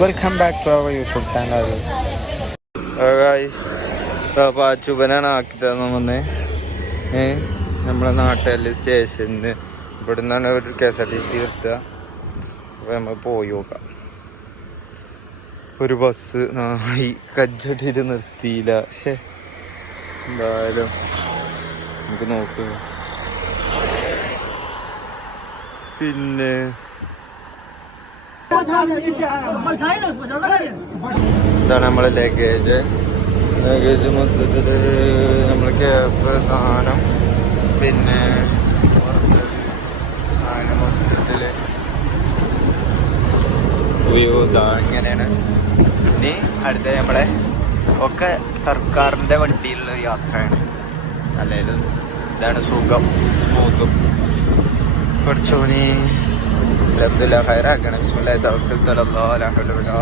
Welcome back to our YouTube channel അപ്പോൾ അച്ചുബനാണ് ആക്കി തന്നു വന്നേ നമ്മളെ നാട്ടിലെ സ്റ്റേഷനിൽ ഇവിടെ നിന്നാണ് ഒരു K S R T C നിർത്തുക. അപ്പോൾ നമ്മൾ പോയി നോക്കാം. ഒരു ബസ് നായി കജ്ജട്ടിട്ട് നിർത്തിയില്ല. പക്ഷേ എന്തായാലും നമുക്ക് നോക്കുക പിന്നെ ഇതാണ് നമ്മളെ ലഗേജ് ലഗേജ് മൊത്തത്തിൽ നമ്മളെ കേപ്പ് സാധനം. പിന്നെ അങ്ങനെ വ്യൂ ഇതാ ഇങ്ങനെയാണ്. ഇനി അടുത്ത നമ്മളെ ഒക്കെ സർക്കാരിന്റെ വണ്ടിയിലുള്ള യാത്രയാണ്. അല്ലെങ്കിലും ഇതാണ് സുഖം സ്മൂത്തും പഠിച്ചോനെ. അലഹമുല്ല ഖൈറാക്കണം. ബിസ്മില്ലാഹി തവക്കൽ തലല്ലാഹു ലാ ഹൗല വലാ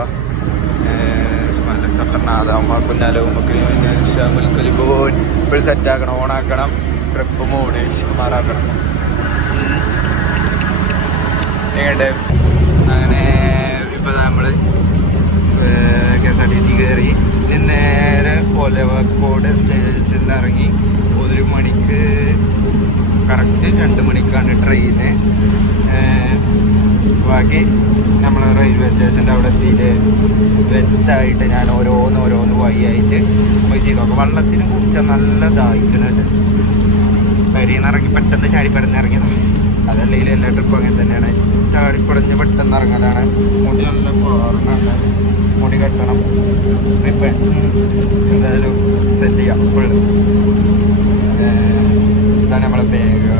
സുബ്ഹാനല്ലാഹി സഖർനാ അദാ കുന്നാലഹു മുക്രിമൻ ഷാമുൽ കലിബൂൻ ഇപ്പോൾ സെറ്റ് ആക്കണം ഓൺ ആക്കണം ട്രിപ്പ് മോഡ് ഷുമാറാക്കണം എങ്ങോട്ട്? അങ്ങനെ ഇപ്പോൾ നമ്മൾ K S R T C കയറി നിന്ന് കോലവാക്കോട് സ്റ്റേഷനിൽ നിന്ന് ഇറങ്ങി ഒരു മണിക്ക് കറക്റ്റ് രണ്ട് മണിക്കാണ് ട്രെയിന് ബാക്കി നമ്മൾ റെയിൽവേ സ്റ്റേഷന്റെ അവിടെ എത്തിയിട്ട് വെത്തായിട്ട് ഞാൻ ഓരോന്ന് ഓരോന്ന് വഴിയായിട്ട് പോയി ചെയ്തു. നോക്കാം വെള്ളത്തിന് കുടിച്ചാൽ നല്ല ദാഹിച്ചിട്ടുണ്ട് പരിയിൽ നിന്ന് ഇറങ്ങി പെട്ടെന്ന് ചാടിപ്പടന്ന് ഇറങ്ങിയതാണ്. അതല്ലെങ്കിൽ എല്ലാ ട്രിപ്പും അങ്ങനെ തന്നെയാണ്. ചാടിപ്പടഞ്ഞ് പെട്ടെന്ന് ഇറങ്ങലാണ്. മുടി നല്ല പാറുന്നുണ്ട് മുടി കെട്ടണം. ട്രിപ്പ് എന്തായാലും സെറ്റ് ചെയ്യാം ഫുള്ള് ഇതാണ് നമ്മളെ ബാഗ്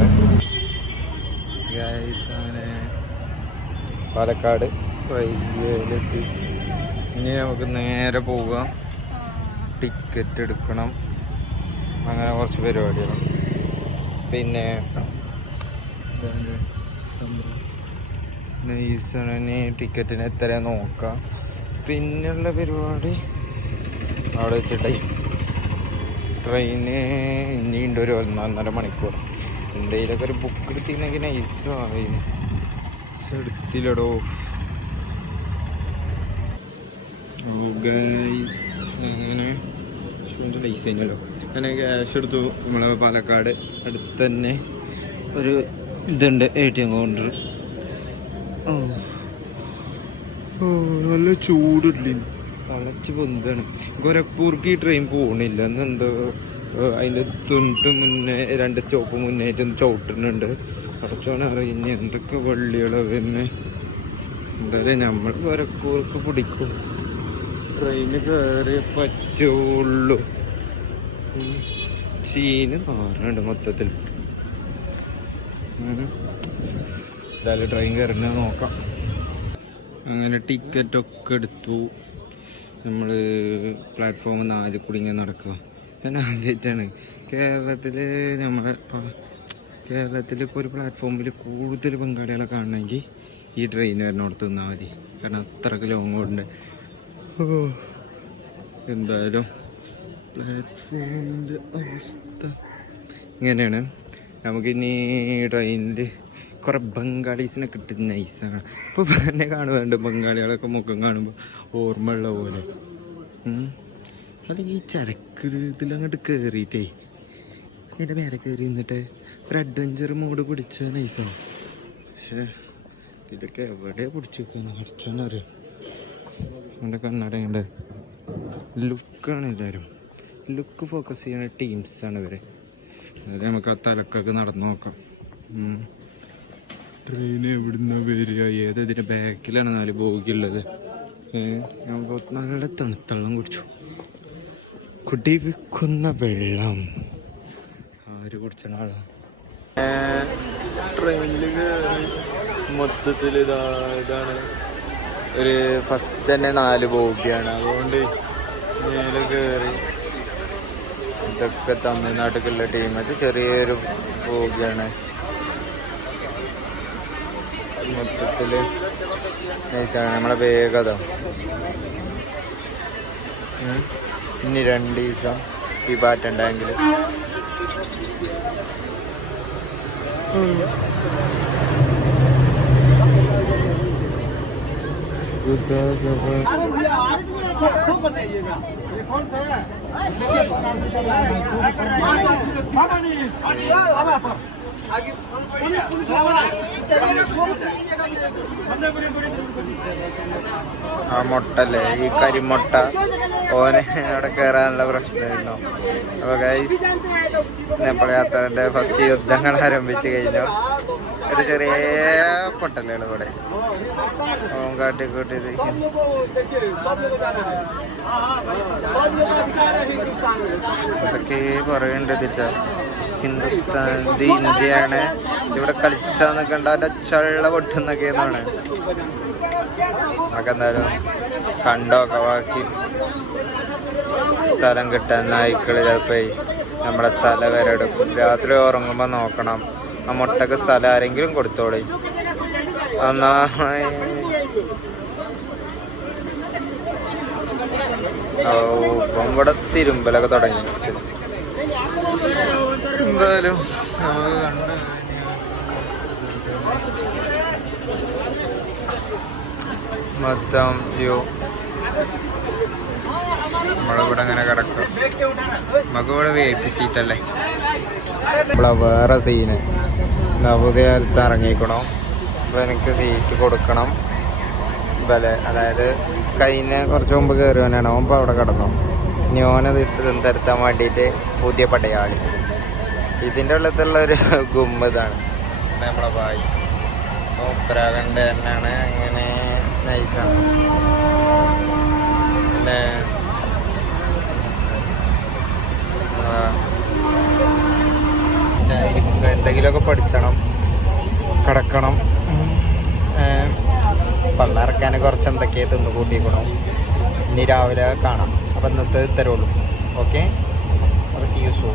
അങ്ങനെ പാലക്കാട് റെയിൽവേയിലെത്തി. ഇനി നമുക്ക് നേരെ പോവുക. ടിക്കറ്റ് എടുക്കണം. അങ്ങനെ കുറച്ച് പരിപാടികൾ പിന്നെ. നൈസാണ് ടിക്കറ്റിന് എത്ര നോക്കാം. പിന്നെയുള്ള പരിപാടി അവിടെ വെച്ചിട്ടേ. ട്രെയിന് ഇനിയുണ്ട് ഒരു ഒന്നൊന്നര മണിക്കൂർ. എന്തെങ്കിലുമൊക്കെ ഒരു ബുക്ക് എടുത്തിരുന്നെങ്കിൽ നൈസായി എടുത്തില്ലടോ അങ്ങനെ ഷൂന്റെ ലൈസ് കഴിഞ്ഞല്ലോ. അങ്ങനെ ക്യാഷ് എടുത്തു. നമ്മളെ പാലക്കാട് അടുത്ത് തന്നെ ഒരു ഇതുണ്ട് എ ടി എം കൗണ്ടർ നല്ല ചൂടില്ല തളച്ച് പൊന്താണ് ഗൊരപ്പൂർക്ക് ഈ ട്രെയിൻ പോകണില്ല എന്നെന്തോ അതിന്റെ തൊണ്ട് മുന്നേ രണ്ട് സ്റ്റോപ്പ് മുന്നേറ്റ് ചവിട്ടുന്നുണ്ട്. അടച്ചോനെ അറിയുന്ന എന്തൊക്കെ പിന്നെ എന്തായാലും നമ്മൾ വരക്കൂർക്ക് പിടിക്കും. ട്രെയിന് കയറി പറ്റുള്ളൂ. ചീന് മാറുന്നുണ്ട് മൊത്തത്തിൽ. എന്തായാലും ട്രെയിൻ കയറുന്ന നോക്കാം. അങ്ങനെ ടിക്കറ്റ് ഒക്കെ എടുത്തു. നമ്മൾ പ്ലാറ്റ്ഫോമിൽ നിന്ന് ആദ്യം കുടുങ്ങി നടക്കുക. ഞാൻ ആദ്യമായിട്ടാണ് കേരളത്തിൽ നമ്മളെ കേരളത്തിൽ ഇപ്പോൾ ഒരു പ്ലാറ്റ്ഫോമിൽ കൂടുതൽ പങ്കാളികളെ കാണണമെങ്കിൽ ഈ ട്രെയിൻ വരണോടത്ത് നിന്നാൽ മതി. കാരണം അത്രയ്ക്ക് ലോങ് ഉണ്ട്. എന്തായാലും പ്ലാറ്റ്ഫോമിന്റെ അവസ്ഥ ഇങ്ങനെയാണ്. നമുക്കിനി ട്രെയിനിൽ കുറെ ബംഗാളീസിനെ കിട്ടുന്ന നൈസാണ് ഇപ്പോൾ തന്നെ കാണുന്നുണ്ട് ബംഗാളികളൊക്കെ മുഖം കാണുമ്പോൾ ഓർമ്മയുള്ള പോലെ. അല്ലെങ്കിൽ ഈ ചരക്ക് ഇതിലങ്ങോട്ട് കയറിയിട്ടേ അതിന്റെ മേലെ കയറി നിന്നിട്ട് ഒരു അഡ്വഞ്ചർ മോഡ് പിടിച്ച നൈസാണ് പക്ഷേ ഇതൊക്കെ എവിടെ പിടിച്ചു വെക്കുന്ന അറിയാം? നമ്മുടെ കണ്ണടയുണ്ട് ലുക്കാണ് എല്ലാവരും ലുക്ക് ഫോക്കസ് ചെയ്യുന്ന ടീംസാണ് ഇവരെ. അതായത് നമുക്ക് ആ തലക്കൊക്കെ നടന്നു നോക്കാം. ട്രെയിൻ എവിടുന്ന വരിക? ഏത് ഇതിന്റെ ബാക്കിലാണ് നാല് ബോഗിയുള്ളത് നമ്മൾ നല്ല തണുത്തള്ളം കുടിച്ചു. കുടിവിക്കുന്ന വെള്ളം. ആര് കുടിച്ചാണ് ആളാ? ട്രെയിനിൽ മൊത്തത്തിൽ ഇതാ ഇതാണ്. ഒരു ഫസ്റ്റ് തന്നെ നാല് ബോഗിയാണ്. അതുകൊണ്ട് മേലെ കയറി ഇതൊക്കെ തമിഴ്നാട്ടിലുള്ള ടീം അത് ചെറിയൊരു ബോഗിയാണ്. മൊത്തത്തിൽ നൈസാണ് നമ്മളെ വേഗത. ഇനി രണ്ട് ദിവസം ഈ कौन था ആ മുട്ടല്ലേ ഈ കരിമുട്ട ഓനെ അവിടെ കയറാനുള്ള പ്രശ്നമായിരുന്നു. അപ്പൊ ഗൈസ് നേപ്പാൾ യാത്രന്റെ ഫസ്റ്റ് യുദ്ധങ്ങൾ ആരംഭിച്ചു കഴിഞ്ഞു. ഒരു ചെറിയ പൊട്ടലുകൾ ഇവിടെ. കാട്ടി കൂട്ടി ഇതൊക്കെ അതൊക്കെ പറയുന്നുണ്ട് തിരിച്ച ഹിന്ദുസ്ഥാൻ ഇത് ഇന്ത്യയാണ്. ഇവിടെ കളിച്ചാന്ന് കണ്ട അതിന്റെ ചള്ള പൊട്ടുന്നൊക്കെ എന്നാണ് നമുക്ക് എന്തായാലും കണ്ടൊക്കെ ബാക്കി സ്ഥലം കിട്ടാൻ നായ്ക്കൾ ചിലപ്പോ നമ്മുടെ തല വരെ എടുക്കും. രാത്രി ഉറങ്ങുമ്പോൾ നോക്കണം. ആ മുട്ടക്ക് സ്ഥലം ആരെങ്കിലും കൊടുത്തോളി. ഇവിടെ തിരുമ്പലൊക്കെ തുടങ്ങി എന്തായാലും മൊത്തം നമ്മളിവിടെ അങ്ങനെ കിടക്കും. നമുക്ക് ഇവിടെ വി ഐ പി സീറ്റ് നമ്മളെ വേറെ സീന് നവോദയത്ത് ഇറങ്ങിക്കണോ അപ്പോൾ എനിക്ക് സീറ്റ് കൊടുക്കണം. വില അതായത് കഴിഞ്ഞ കുറച്ച് മുമ്പ് കയറുവാനാണ് ഇപ്പോൾ അവിടെ കിടന്നു. ഇനി ഓനത് തരുത്താൻ വേണ്ടിയിട്ട് പുതിയ പടയാളി. ഇതിന്റെ ഉള്ളത്തുള്ള ഒരു ഗുമ്മതാണ് നമ്മളെ ബായി ഉത്തരാഖണ്ഡ് തന്നെയാണ്. അങ്ങനെ നൈസാണ് പിന്നെ ആ, ശരിക്കും എന്തെങ്കിലുമൊക്കെ പഠിച്ചണം കിടക്കണം. പള്ളറക്കാൻ കുറച്ച് എന്തൊക്കെയാണ് തിന്നു കൂട്ടിക്കണം ഇനി രാവിലെ കാണാം. അപ്പം ഇന്നത്തെ തരുള്ളൂ ഓക്കെ അപ്പോൾ സി യു സോ